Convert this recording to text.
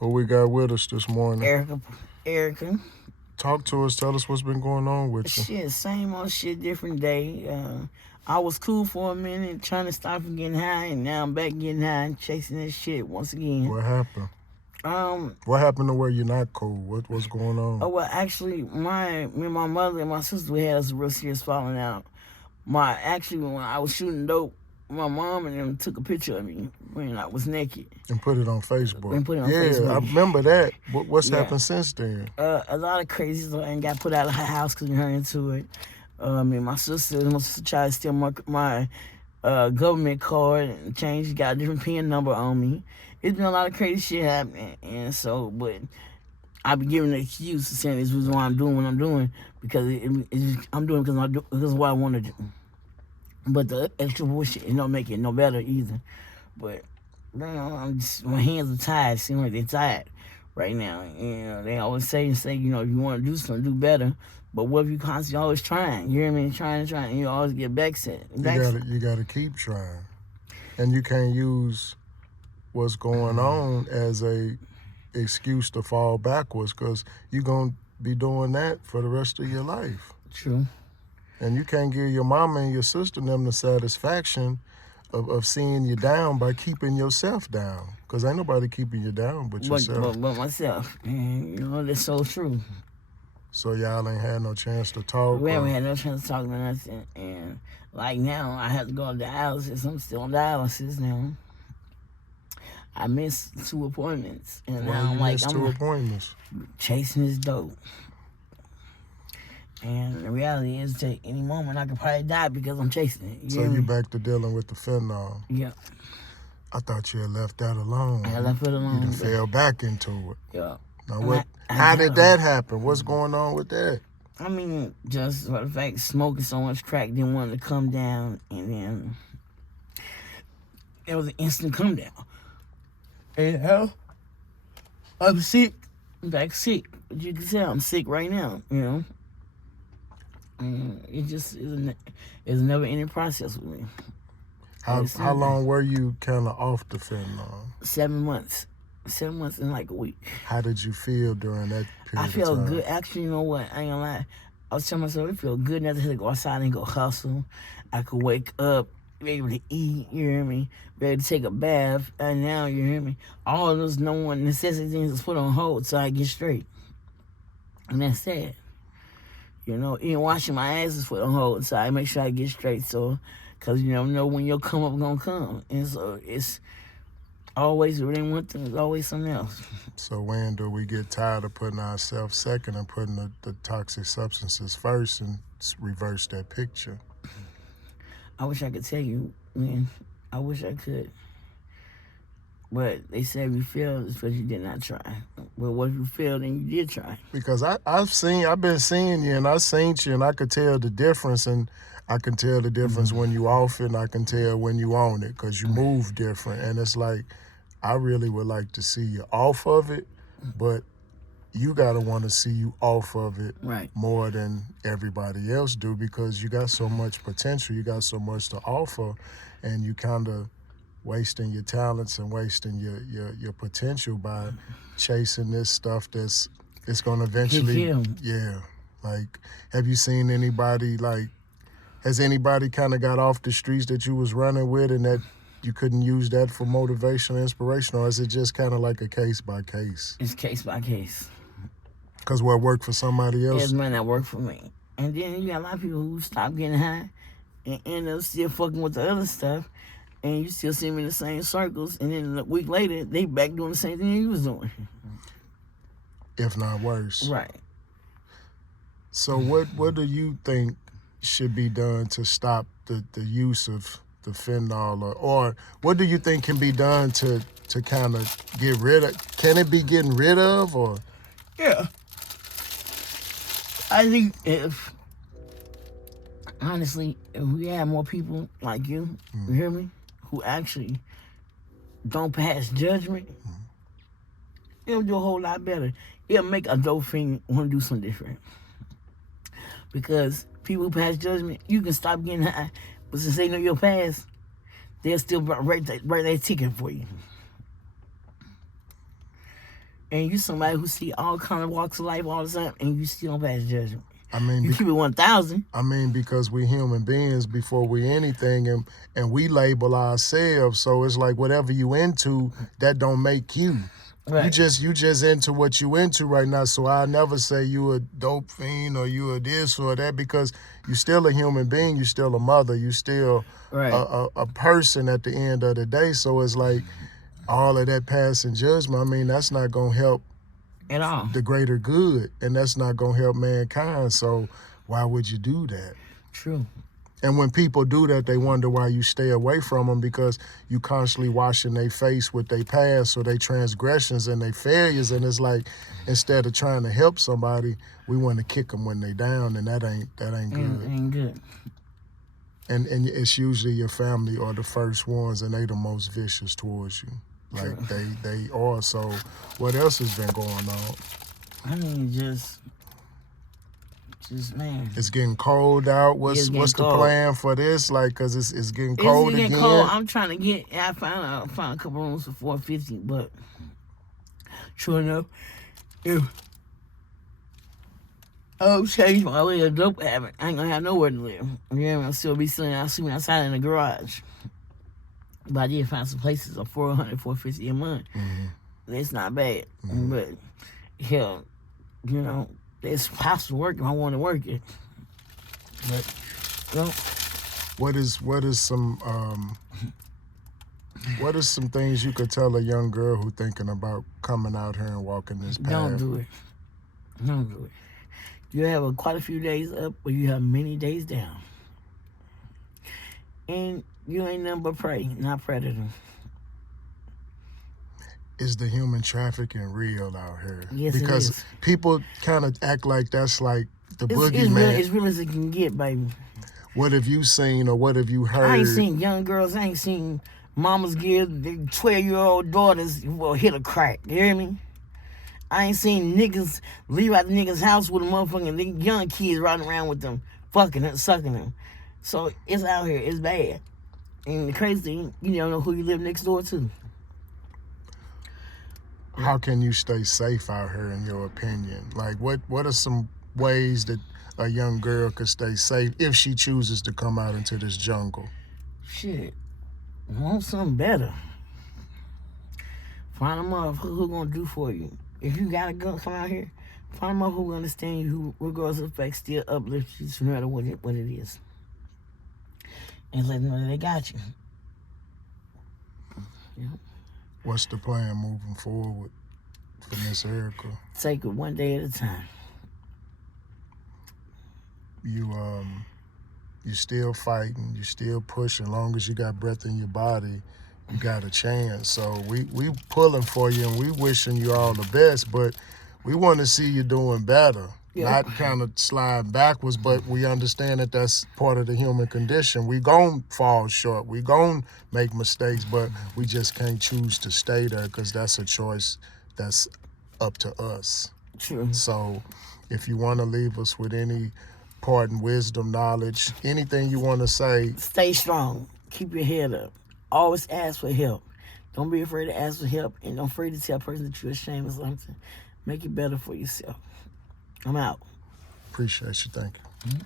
Who we got with us this morning? Erica. Talk to us. Tell us what's been going on with you. Shit, same old shit, different day. I was cool for a minute, trying to stop from getting high, and now I'm back getting high and chasing that shit once again. What happened? Um, What happened to where you're not cool? What's going on? well, actually, me and my mother and my sister, we had us a real serious falling out. When I was shooting dope, my mom and them took a picture of me when I was naked. And put it on Facebook. And put it on yeah, Facebook. I remember that. What's Yeah. happened since then? A lot of crazy stuff and got put out of her house because we heard into it. My sister tried to steal my government card and changed, got a different PIN number on me. It's been a lot of crazy shit happening, and so, but I be giving an excuse to saying this is why I'm doing what I'm doing because I'm doing it because of what I want to do. But the extra bullshit, it don't make it no better either. But my hands are tired. It seems like they're tired right now. And they always say, if you want to do something, do better. But what if you constantly always trying? You hear me? Trying, and you always get backset. You gotta keep trying, and you can't use what's going on as a excuse to fall backwards because you're gonna be doing that for the rest of your life. True. And you can't give your mama and your sister them the satisfaction of seeing you down by keeping yourself down. Because ain't nobody keeping you down but yourself. But myself. And, that's so true. So y'all ain't had no chance to talk? We haven't had no chance to talk about nothing. And like now, I have to go on dialysis. I'm still on dialysis now. I missed 2 appointments. And now I'm missed 2 appointments? Chasing this dope. And the reality is that any moment I could probably die because I'm chasing it. So you back to dealing with the fentanyl? Yeah. I thought you had left that alone. I left it alone. You done fell back into it. Yeah. Now how did that happen? What's going on with that? I mean, just for the fact smoking so much crack didn't want to come down, and then it was an instant come down. And hell, I'm sick. I'm back sick. But you can tell I'm sick right now, And it just is a never-ending process with me. How long were you kind of off the fentanyl? 7 months. 7 months in like a week. How did you feel during that period I felt of time? good. Actually, you know what? I ain't gonna lie. I was telling myself, it feel good not to have to go outside and go hustle. I could wake up, be able to eat, you hear me? Be able to take a bath, and now, you hear me? All of those necessity things is put on hold so I get straight. And that's sad. Even washing my ass is put on hold so I make sure I get straight. So, because you never know when your come up gonna come. And so it's always, it ain't one thing, it's always something else. So when do we get tired of putting ourselves second and putting the toxic substances first and reverse that picture? I wish I could tell you, man. I wish I could. But they say if you failed, it's because you did not try. Well, what if you failed and you did try? Because I've been seeing you and I seen you and I could tell the difference, and I can tell the difference when you off it and I can tell when you on it because you move different. And it's like, I really would like to see you off of it, but you got to want to see you off of it more than everybody else do because you got so much potential, you got so much to offer, and you kind of wasting your talents and wasting your potential by chasing this stuff it's going to eventually, like, have you seen anybody, has anybody kind of got off the streets that you was running with and that you couldn't use that for motivation or inspiration, or is it just kind of like a case by case? It's case by case. Because what worked for somebody else? It might not work for me. And then you got a lot of people who stop getting high and end up still fucking with the other stuff. And you still see them in the same circles, and then a week later, they back doing the same thing you was doing. If not worse. Right. So what do you think should be done to stop the use of the fentanyl? Or what do you think can be done to kind of get rid of? Can it be getting rid of? Or? Yeah. I think honestly, if we had more people like you, you hear me? Who actually don't pass judgment, it'll do a whole lot better. It'll make a dope thing want to do something different. Because people who pass judgment, you can stop getting high, but since they know your past, they'll still write that ticket for you. and you somebody who see all kind of walks of life all the time, and you still don't pass judgment. I mean, You keep it 1,000. I mean, because we human beings before we anything, and we label ourselves. So it's like whatever you into, that don't make you. Right. You just into what you into right now. So I never say you a dope fiend or you a this or that, because you still a human being. You still a mother. You still Right. a person at the end of the day. So it's like all of that passing judgment. I mean, that's not gonna help At all. the greater good, and that's not gonna help mankind. So why would you do that? True. And when people do that, they wonder why you stay away from them, because you constantly washing their face with their past or their transgressions and their failures. And it's like, instead of trying to help somebody, we want to kick them when they down, and that ain't good. Ain't good. And it's usually your family are the first ones, and they the most vicious towards you. Like they are. So what else has been going on? I mean, just man. It's getting cold out. What's the plan for this? Like, cause it's getting cold It's getting again. cold. I'm trying to get. I found a couple rooms for $450, but sure enough, if I change my little dope habit, I ain't gonna have nowhere to live. Yeah, I'll still be sitting outside in the garage. But I did find some places of $400, $450 a month. Mm-hmm. It's not bad, but hell, it's possible to work if I want to work it. But what is some things you could tell a young girl who thinking about coming out here and walking this path? Don't do it. Don't do it. You have quite a few days up, but you have many days down. And you ain't nothing but prey, not predator. Is the human trafficking real out here? Yes, because it is. People kind of act like that's like the boogeyman. It's real as it can get, baby. What have you seen or what have you heard? I ain't seen young girls. I ain't seen mamas give their 12-year-old daughters hit a crack. You hear me? I ain't seen niggas leave out the nigga's house with a motherfucking young kids riding around with them, fucking and sucking them. So it's out here. It's bad. And the crazy thing, you don't know who you live next door to. How can you stay safe out here, in your opinion? Like, what are some ways that a young girl could stay safe if she chooses to come out into this jungle? Shit. Want something better. Find a motherfucker who gonna do for you. If you got a gun, come out here. Find a motherfucker who understand you, who, regardless of the fact, still uplift you no matter what it is. And let them know that they got you. Yeah. What's the plan moving forward for Miss Erica? Take it one day at a time. You still fighting, you still pushing. As long as you got breath in your body, you got a chance. So we pulling for you, and we wishing you all the best, but we want to see you doing better. Yeah. Not kind of slide backwards, but we understand that that's part of the human condition. We gon' fall short. We gon' make mistakes, but we just can't choose to stay there, because that's a choice that's up to us. True. So if you want to leave us with any pardon, wisdom, knowledge, anything you want to say. Stay strong. Keep your head up. Always ask for help. Don't be afraid to ask for help, and don't be afraid to tell a person that you're ashamed of something. Make it better for yourself. I'm out. Appreciate you. Thank you. Mm-hmm.